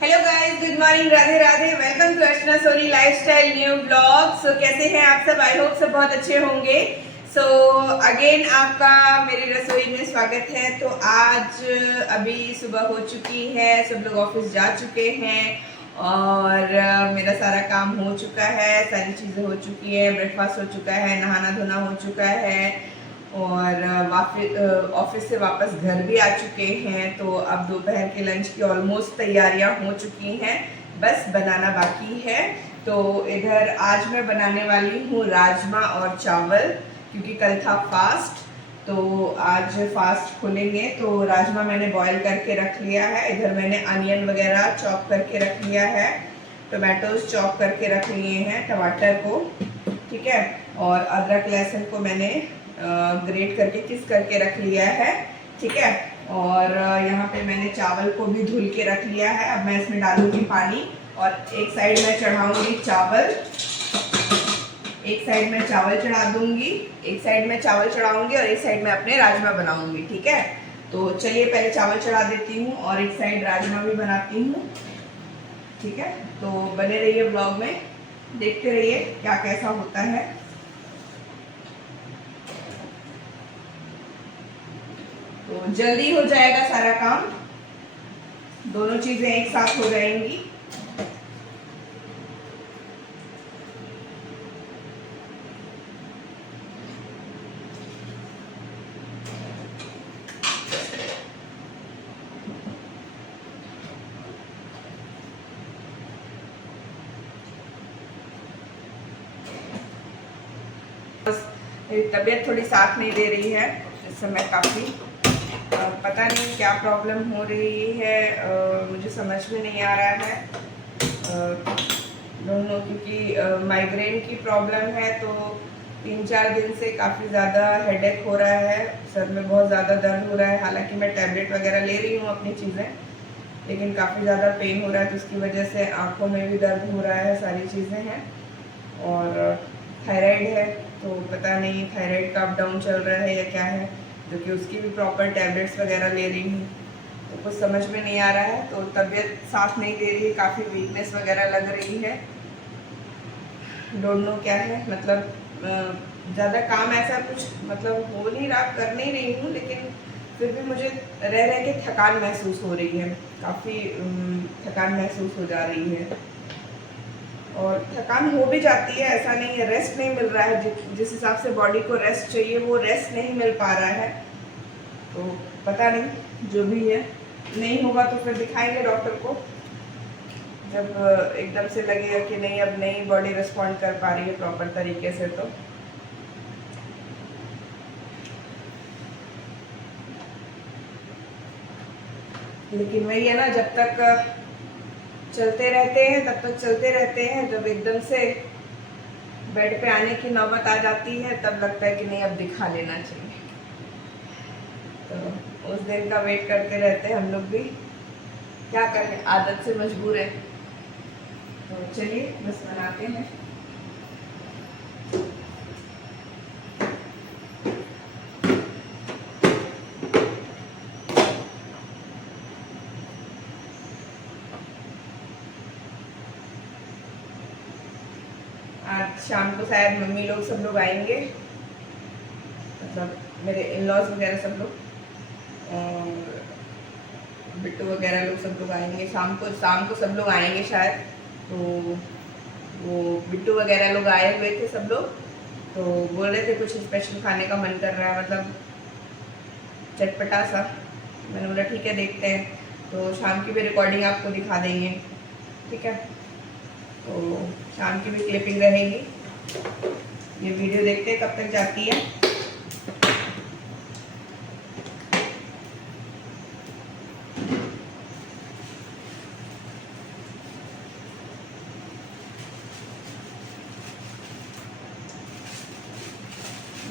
Hello guys, good morning, Radhe Radhe. Welcome to Archana Soni lifestyle new blog. So कैसे हैं आप सब? आई होप सब बहुत अच्छे होंगे। सो अगेन आपका मेरी रसोई में स्वागत है। तो आज अभी सुबह हो चुकी है, सब लोग ऑफिस जा चुके हैं और मेरा सारा काम हो चुका है, सारी चीज़ें हो चुकी है, ब्रेकफास्ट हो चुका है, नहाना धोना हो चुका है और ऑफिस से वापस घर भी आ चुके हैं। तो अब दोपहर के लंच की ऑलमोस्ट तैयारियां हो चुकी हैं, बस बनाना बाकी है। तो इधर आज मैं बनाने वाली हूँ राजमा और चावल, क्योंकि कल था फास्ट। तो आज फास्ट खुलेंगे तो राजमा मैंने बॉईल करके रख लिया है। इधर मैंने अनियन वगैरह चॉप करके रख लिया है, टोमेटोज चॉप करके रख लिए हैं, टमाटर को, ठीक है, और अदरक लहसुन को मैंने ग्रेट करके किस करके रख लिया है, ठीक है। और यहाँ पे मैंने चावल को भी धुल के रख लिया है। अब मैं इसमें डालूंगी पानी और एक साइड में चढ़ाऊंगी चावल, एक साइड में चावल चढ़ा दूंगी, एक साइड में चावल चढ़ाऊंगी और एक साइड में अपने राजमा बनाऊंगी, ठीक है। तो चलिए पहले चावल चढ़ा देती हूँ और एक साइड राजमा भी बनाती हूँ, ठीक है। तो बने रहिए ब्लॉग में, देखते रहिए क्या कैसा होता है। तो जल्दी हो जाएगा सारा काम, दोनों चीजें एक साथ हो जाएंगी। बस मेरी तबीयत थोड़ी साथ नहीं दे रही है इस समय काफ़ी, पता नहीं क्या प्रॉब्लम हो रही है, मुझे समझ में नहीं आ रहा है। दोनों, क्योंकि माइग्रेन की प्रॉब्लम है तो 3-4 दिन से काफ़ी ज़्यादा हेडेक हो रहा है, सर में बहुत ज़्यादा दर्द हो रहा है। हालांकि मैं टैबलेट वगैरह ले रही हूँ अपनी चीज़ें, लेकिन काफ़ी ज़्यादा पेन हो रहा है, तो उसकी वजह से आँखों में भी दर्द हो रहा है, सारी चीज़ें हैं। और थायराइड है, तो पता नहीं थायराइड का अप डाउन चल रहा है या क्या है, जो कि उसकी भी प्रॉपर टैबलेट्स वगैरह ले रही हूँ, तो कुछ समझ में नहीं आ रहा है। तो तबीयत साथ नहीं दे रही है, काफ़ी वीकनेस वगैरह लग रही है, डोंट नो क्या है। मतलब ज़्यादा काम ऐसा कुछ मतलब हो नहीं रहा, कर नहीं रही हूँ, लेकिन फिर भी मुझे रह रह के थकान महसूस हो रही है, काफ़ी थकान महसूस हो जा रही है। और थकान हो भी जाती है, ऐसा नहीं है, रेस्ट नहीं मिल रहा है, जिस हिसाब से बॉडी को रेस्ट चाहिए वो रेस्ट नहीं मिल पा रहा है। तो पता नहीं, जो भी है, नहीं होगा तो फिर दिखाएंगे डॉक्टर को, जब एकदम से लगेगा कि नहीं अब नहीं बॉडी रिस्पॉन्ड कर पा रही है प्रॉपर तरीके से। तो लेकिन वही है ना, जब तक चलते रहते हैं तब तक चलते रहते हैं, जब एकदम से बेड पे आने की नौबत आ जाती है तब लगता है कि नहीं अब दिखा लेना चाहिए। तो उस दिन का वेट करते रहते हैं हम लोग भी, क्या करें, आदत से मजबूर है। तो चलिए बस बनाते हैं। आज शाम को शायद मम्मी लोग सब लोग आएंगे, मतलब मेरे इन लॉज वगैरह सब लोग, और बिट्टू वगैरह लोग सब लोग आएंगे शाम को सब लोग आएंगे शायद। तो वो बिट्टू वगैरह लोग आए हुए थे सब लोग, तो बोल रहे थे कुछ स्पेशल खाने का मन कर रहा है, मतलब चटपटा सा। मैंने बोला ठीक है, देखते हैं। तो शाम की भी रिकॉर्डिंग आपको दिखा देंगे, ठीक है। तो शाम की भी क्लिपिंग रहेगी, ये वीडियो देखते हैं कब तक जाती है।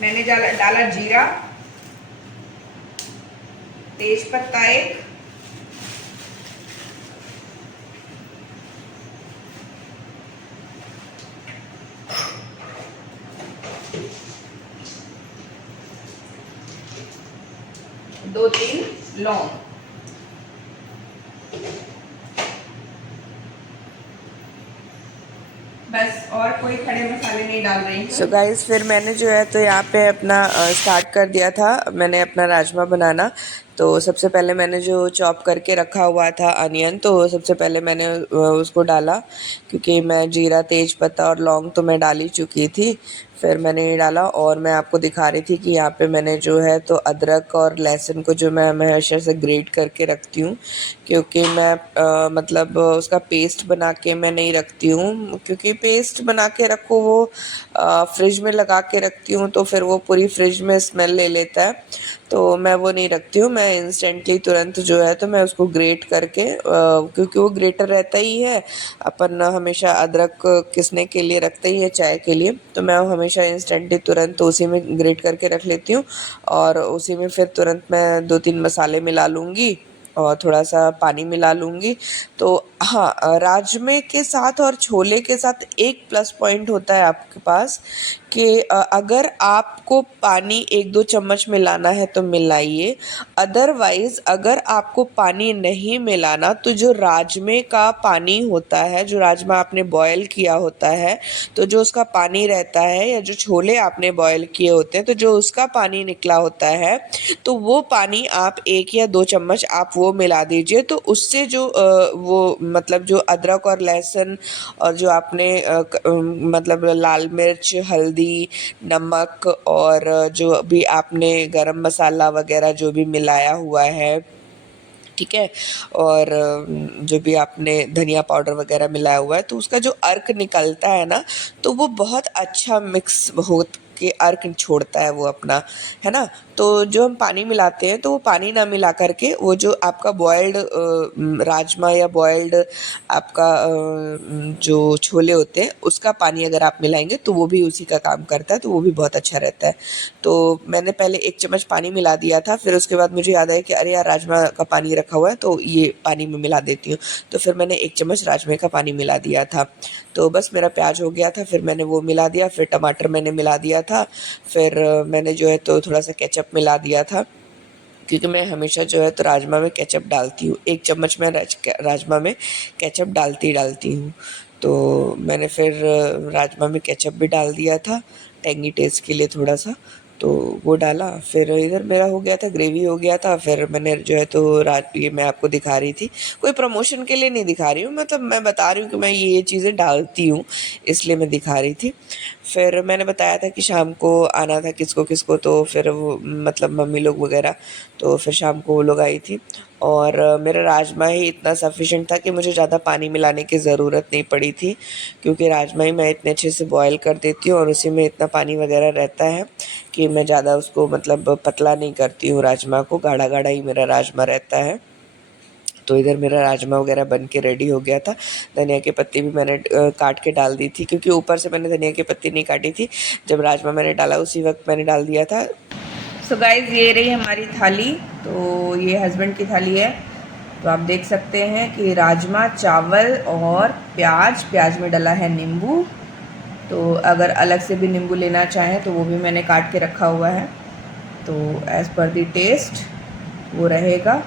मैंने डाला जीरा, तेज पत्ता एक, दो तीन लौंग, बस, और कोई खड़े मसाले नहीं डाल रही हूँ। सो गाइस, फिर मैंने जो है तो यहाँ पे अपना स्टार्ट कर दिया था मैंने अपना राजमा बनाना। तो सबसे पहले मैंने जो चॉप करके रखा हुआ था अनियन, तो सबसे पहले मैंने उसको डाला, क्योंकि मैं जीरा तेज पत्ता और लौंग तो मैं डाल ही चुकी थी। फिर मैंने ये डाला, और मैं आपको दिखा रही थी कि यहाँ पे मैंने जो है तो अदरक और लहसुन को जो मैं हमेशा से ग्रेट करके रखती हूँ, क्योंकि मैं मतलब उसका पेस्ट बना के मैं नहीं रखती हूँ, क्योंकि पेस्ट बना के रखो वो फ्रिज में लगा के रखती हूँ तो फिर वो पूरी फ्रिज में स्मेल ले लेता है। तो मैं वो नहीं रखती हूँ, मैं इंस्टेंटली तुरंत जो है तो मैं उसको ग्रेट करके क्योंकि वो ग्रेटर रहता ही है, अपन हमेशा अदरक घिसने के लिए रखते ही है चाय के लिए, तो मैं हमेशा इंस्टेंटली तुरंत उसी में ग्रेट करके रख लेती हूँ। और उसी में फिर तुरंत मैं 2-3 मसाले मिला लूँगी और थोड़ा सा पानी मिला लूँगी। तो हाँ, राजमे के साथ और छोले के साथ एक प्लस पॉइंट होता है आपके पास कि अगर आपको पानी 1-2 चम्मच मिलाना है तो मिलाइए, अदरवाइज़ अगर आपको पानी नहीं मिलाना तो जो राजमे का पानी होता है, जो राजमा आपने बॉयल किया होता है, तो जो उसका पानी रहता है, या जो छोले आपने बॉयल किए होते हैं तो जो उसका पानी निकला होता है, तो वो पानी आप 1 या 2 चम्मच आप वो मिला दीजिए। तो उससे जो वो मतलब जो अदरक और लहसुन और जो आपने मतलब लाल मिर्च, हल्दी, नमक और जो भी आपने गरम मसाला वगैरह जो भी मिलाया हुआ है, ठीक है, और जो भी आपने धनिया पाउडर वगैरह मिलाया हुआ है, तो उसका जो अर्क निकलता है ना, तो वो बहुत अच्छा मिक्स हो के अर्क छोड़ता है वो अपना, है ना। तो जो हम पानी मिलाते हैं तो वो पानी ना मिला करके वो जो आपका बॉयल्ड राजमा या बॉयल्ड आपका जो छोले होते हैं उसका पानी अगर आप मिलाएंगे तो वो भी उसी का काम करता है, तो वो भी बहुत अच्छा रहता है। तो मैंने पहले 1 चम्मच पानी मिला दिया था, फिर उसके बाद मुझे याद आया कि अरे यार, राजमा का पानी रखा हुआ है तो ये पानी में मिला देती हूँ। तो फिर मैंने 1 चम्मच राजमे का पानी मिला दिया था। तो बस मेरा प्याज हो गया था, फिर मैंने वो मिला दिया, फिर टमाटर मैंने मिला दिया था, फिर मैंने जो है तो थोड़ा सा केचप मिला दिया था, क्योंकि मैं हमेशा जो है तो राजमा में केचप डालती हूँ। 1 चम्मच मैं राजमा में केचप डालती हूँ। तो मैंने फिर राजमा में केचप भी डाल दिया था टेंगी टेस्ट के लिए थोड़ा सा, तो वो डाला। फिर इधर मेरा हो गया था, ग्रेवी हो गया था। फिर मैंने जो है तो ये मैं आपको दिखा रही थी, कोई प्रमोशन के लिए नहीं दिखा रही हूँ, मतलब मैं बता रही हूँ कि मैं ये चीज़ें डालती हूँ, इसलिए मैं दिखा रही थी। फिर मैंने बताया था कि शाम को आना था किसको किसको, तो फिर वो मतलब मम्मी लोग वगैरह, तो फिर शाम को वो लोग आई थी। और मेरा राजमा ही इतना सफिशिएंट था कि मुझे ज़्यादा पानी मिलाने की ज़रूरत नहीं पड़ी थी, क्योंकि राजमा ही मैं इतने अच्छे से बॉयल कर देती हूँ और उसी में इतना पानी वगैरह रहता है कि मैं ज़्यादा उसको मतलब पतला नहीं करती हूँ, राजमा को गाढ़ा गाढ़ा ही मेरा राजमा रहता है। तो इधर मेरा राजमा वगैरह बन के रेडी हो गया था। धनिया की पत्ती भी मैंने काट के डाल दी थी, क्योंकि ऊपर से मैंने धनिया की पत्ती नहीं काटी थी, जब राजमा मैंने डाला उसी वक्त मैंने डाल दिया था। सो गाइज, ये रही हमारी थाली। तो ये हस्बैंड की थाली है। तो आप देख सकते हैं कि राजमा, चावल और प्याज में डला है नींबू। तो अगर अलग से भी नींबू लेना चाहें तो वो भी मैंने काट के रखा हुआ है। तो एज़ पर दी टेस्ट वो रहेगा।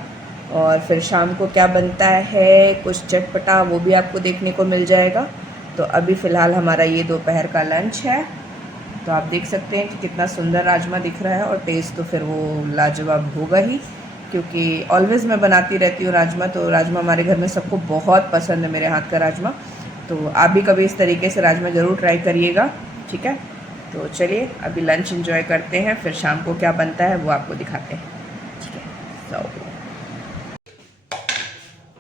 और फिर शाम को क्या बनता है कुछ चटपटा, वो भी आपको देखने को मिल जाएगा। तो अभी फ़िलहाल हमारा ये दोपहर का लंच है। तो आप देख सकते हैं कि कितना सुंदर राजमा दिख रहा है, और टेस्ट तो फिर वो लाजवाब होगा ही, क्योंकि ऑलवेज़ मैं बनाती रहती हूँ राजमा। तो राजमा हमारे घर में सबको बहुत पसंद है, मेरे हाथ का राजमा। तो आप भी कभी इस तरीके से राजमा ज़रूर ट्राई करिएगा, ठीक है। तो चलिए अभी लंच एंजॉय करते हैं, फिर शाम को क्या बनता है वो आपको दिखाते हैं, ठीक है। तो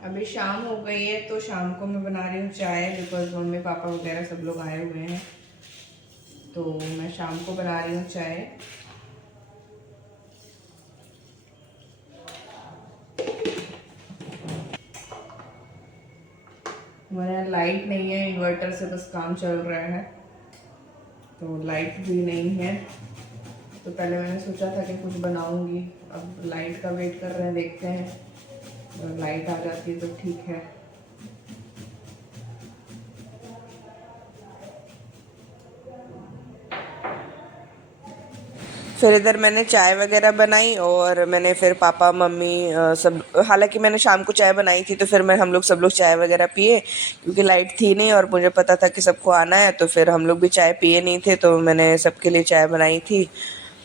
अभी शाम हो गई है, तो शाम को मैं बना रही हूँ चाय, बिकॉज मम्मी पापा वगैरह सब लोग आए हुए हैं। तो मैं शाम को बना रही हूँ चाय। हमारे यहाँ लाइट नहीं है, इन्वर्टर से बस काम चल रहा है, तो लाइट भी नहीं है। तो पहले मैंने सोचा था कि कुछ बनाऊंगी, अब लाइट का वेट कर रहे हैं, देखते हैं अगर लाइट आ जाती है तो ठीक है। फिर इधर मैंने चाय वगैरह बनाई और मैंने फिर पापा मम्मी सब, हालांकि मैंने शाम को चाय बनाई थी तो फिर हम लोग सब लोग चाय वगैरह पिए क्योंकि लाइट थी नहीं और मुझे पता था कि सबको आना है, तो फिर हम लोग भी चाय पिए नहीं थे तो मैंने सबके लिए चाय बनाई थी।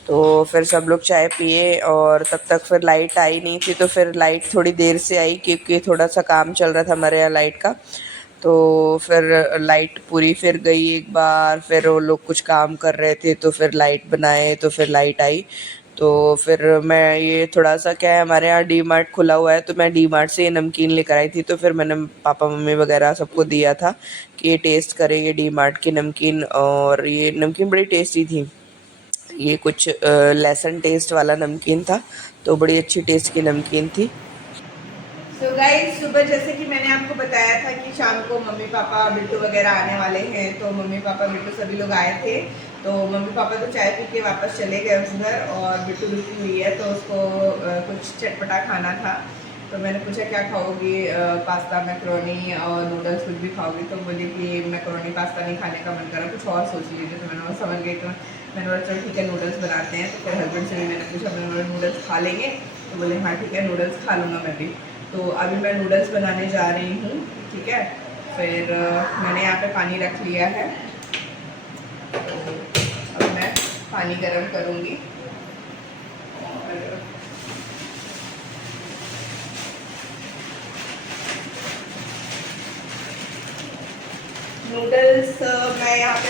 तो फिर सब लोग चाय पिए और तब तक फिर लाइट आई नहीं थी, तो फिर लाइट थोड़ी देर से आई क्योंकि थोड़ा सा काम चल रहा था हमारे यहाँ लाइट का। तो फिर लाइट पूरी फिर गई एक बार, फिर वो लोग कुछ काम कर रहे थे तो फिर लाइट बनाए तो फिर लाइट आई। तो फिर मैं ये थोड़ा सा क्या है, हमारे यहाँ डी मार्ट खुला हुआ है तो मैं डी मार्ट से ये नमकीन लेकर आई थी, तो फिर मैंने पापा मम्मी वगैरह सबको दिया था कि ये टेस्ट करेंगे डी मार्ट की नमकीन, और ये नमकीन बड़ी टेस्टी थी। ये कुछ लहसुन टेस्ट वाला नमकीन था, तो बड़ी अच्छी टेस्ट की नमकीन थी। सो गाइस, सुबह जैसे कि मैंने आपको बताया था कि शाम को मम्मी पापा बिट्टू वगैरह आने वाले हैं, तो मम्मी पापा बिट्टू सभी लोग आए थे। तो मम्मी पापा तो चाय पी के वापस चले गए उस घर, और बिट्टू रुकी हुई है तो उसको कुछ चटपटा खाना था। तो मैंने पूछा क्या खाओगी, पास्ता मैक्रोनी और नूडल्स कुछ भी खाओगी? तो बोली कि मैक्रोनी पास्ता नहीं खाने का मन करा, कुछ और सोच लीजिए। तो मैंने समझ गई, तो मैंने बोला चलो ठीक है नूडल्स बनाते हैं। तो फिर हस्बैंड से भी मैंने पूछा, मैंने नूडल्स खा लेंगे? तो बोले हाँ ठीक है नूडल्स खा लूँगा मैं भी। तो अभी मैं नूडल्स बनाने जा रही हूँ, ठीक है। फिर मैंने यहाँ पे पानी रख लिया है, तो अब मैं पानी गर्म करूँगी। और नूडल्स मैं यहाँ पे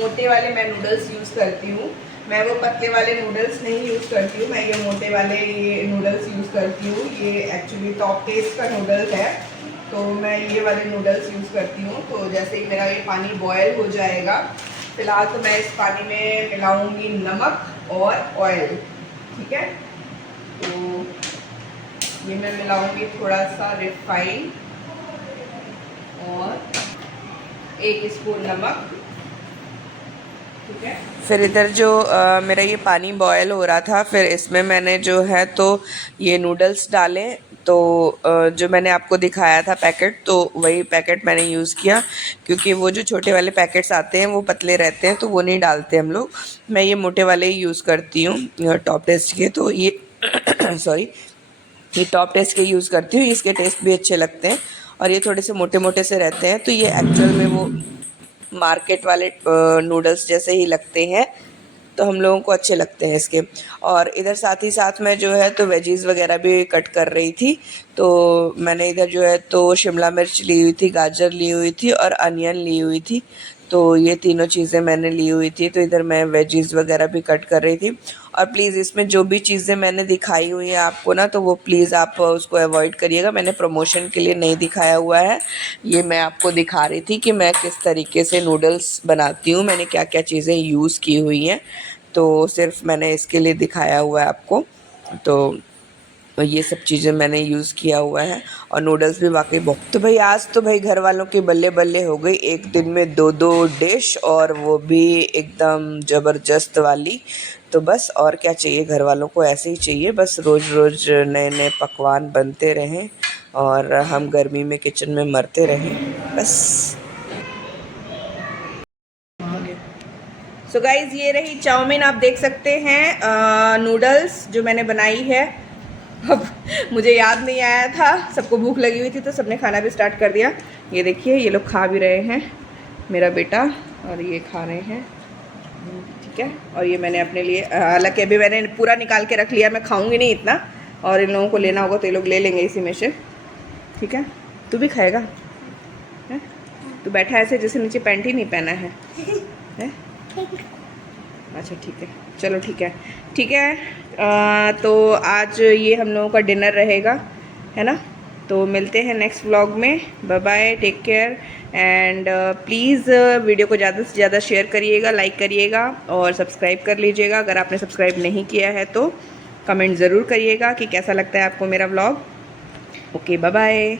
मोटे वाले मैं नूडल्स यूज़ करती हूँ। मैं वो पतले वाले नूडल्स नहीं यूज़ करती हूँ, मैं ये मोटे वाले नूडल्स यूज़ करती हूँ। ये एक्चुअली टॉप टेस्ट का नूडल्स है, तो मैं ये वाले नूडल्स यूज़ करती हूँ। तो जैसे ही मेरा ये पानी बॉयल हो जाएगा, फ़िलहाल तो मैं इस पानी में मिलाऊँगी नमक और ऑयल, ठीक है। तो ये मैं मिलाऊँगी थोड़ा सा रिफाइन और 1 स्पून नमक, ठीक है। फिर इधर जो मेरा ये पानी बॉयल हो रहा था, फिर इसमें मैंने जो है तो ये नूडल्स डाले। तो जो मैंने आपको दिखाया था पैकेट, तो वही पैकेट मैंने यूज़ किया, क्योंकि वो जो छोटे वाले पैकेट्स आते हैं वो पतले रहते हैं तो वो नहीं डालते हम लोग। मैं ये मोटे वाले ही यूज़ करती हूँ टॉप टेस्ट के, तो ये सॉरी, ये टॉप टेस्ट के यूज़ करती हूँ। इसके टेस्ट भी अच्छे लगते हैं और ये थोड़े से मोटे मोटे से रहते हैं, तो ये एक्चुअल में वो मार्केट वाले नूडल्स जैसे ही लगते हैं, तो हम लोगों को अच्छे लगते हैं इसके। और इधर साथ ही साथ मैं जो है तो वेजीज़ वगैरह भी कट कर रही थी। तो मैंने इधर जो है तो शिमला मिर्च ली हुई थी, गाजर ली हुई थी और अनियन ली हुई थी। तो ये तीनों चीज़ें मैंने ली हुई थी, तो इधर मैं वेजीज़ वगैरह भी कट कर रही थी। और प्लीज़ इसमें जो भी चीज़ें मैंने दिखाई हुई हैं आपको ना, तो वो प्लीज़ आप उसको अवॉइड करिएगा। मैंने प्रमोशन के लिए नहीं दिखाया हुआ है, ये मैं आपको दिखा रही थी कि मैं किस तरीके से नूडल्स बनाती हूँ, मैंने क्या क्या चीज़ें यूज़ की हुई हैं। तो सिर्फ मैंने इसके लिए दिखाया हुआ है आपको। तो ये सब चीज़ें मैंने यूज़ किया हुआ है, और नूडल्स भी वाकई बहुत। तो भाई आज तो भाई घर वालों की बल्ले बल्ले हो गई, एक दिन में 2-2 डिश, और वो भी एकदम ज़बरदस्त वाली। तो बस और क्या चाहिए, घर वालों को ऐसे ही चाहिए, बस रोज़ रोज़ नए नए पकवान बनते रहें और हम गर्मी में किचन में मरते रहें बस। सो गाइज, ये रही चाउमीन, आप देख सकते हैं नूडल्स जो मैंने बनाई है। अब मुझे याद नहीं आया था, सबको भूख लगी हुई थी तो सबने खाना भी स्टार्ट कर दिया। ये देखिए ये लोग खा भी रहे हैं, मेरा बेटा और ये खा रहे हैं, ठीक है। और ये मैंने अपने लिए, हालांकि अभी मैंने पूरा निकाल के रख लिया, मैं खाऊंगी नहीं इतना, और इन लोगों को लेना होगा तो ये लोग ले लेंगे इसी में से, ठीक है। तू भी खाएगा? है तू बैठा ऐसे जैसे नीचे पैंट ही नहीं पहना है, है? अच्छा ठीक है, चलो ठीक है, ठीक है। तो आज ये हम लोगों का डिनर रहेगा, है ना। तो मिलते हैं नेक्स्ट व्लॉग में, bye bye, take care, and please video को ज़्यादा से ज़्यादा शेयर करिएगा, लाइक करिएगा और सब्सक्राइब कर लीजिएगा। अगर आपने सब्सक्राइब नहीं किया है तो कमेंट ज़रूर करिएगा कि कैसा लगता है आपको मेरा व्लॉग। Okay, bye bye.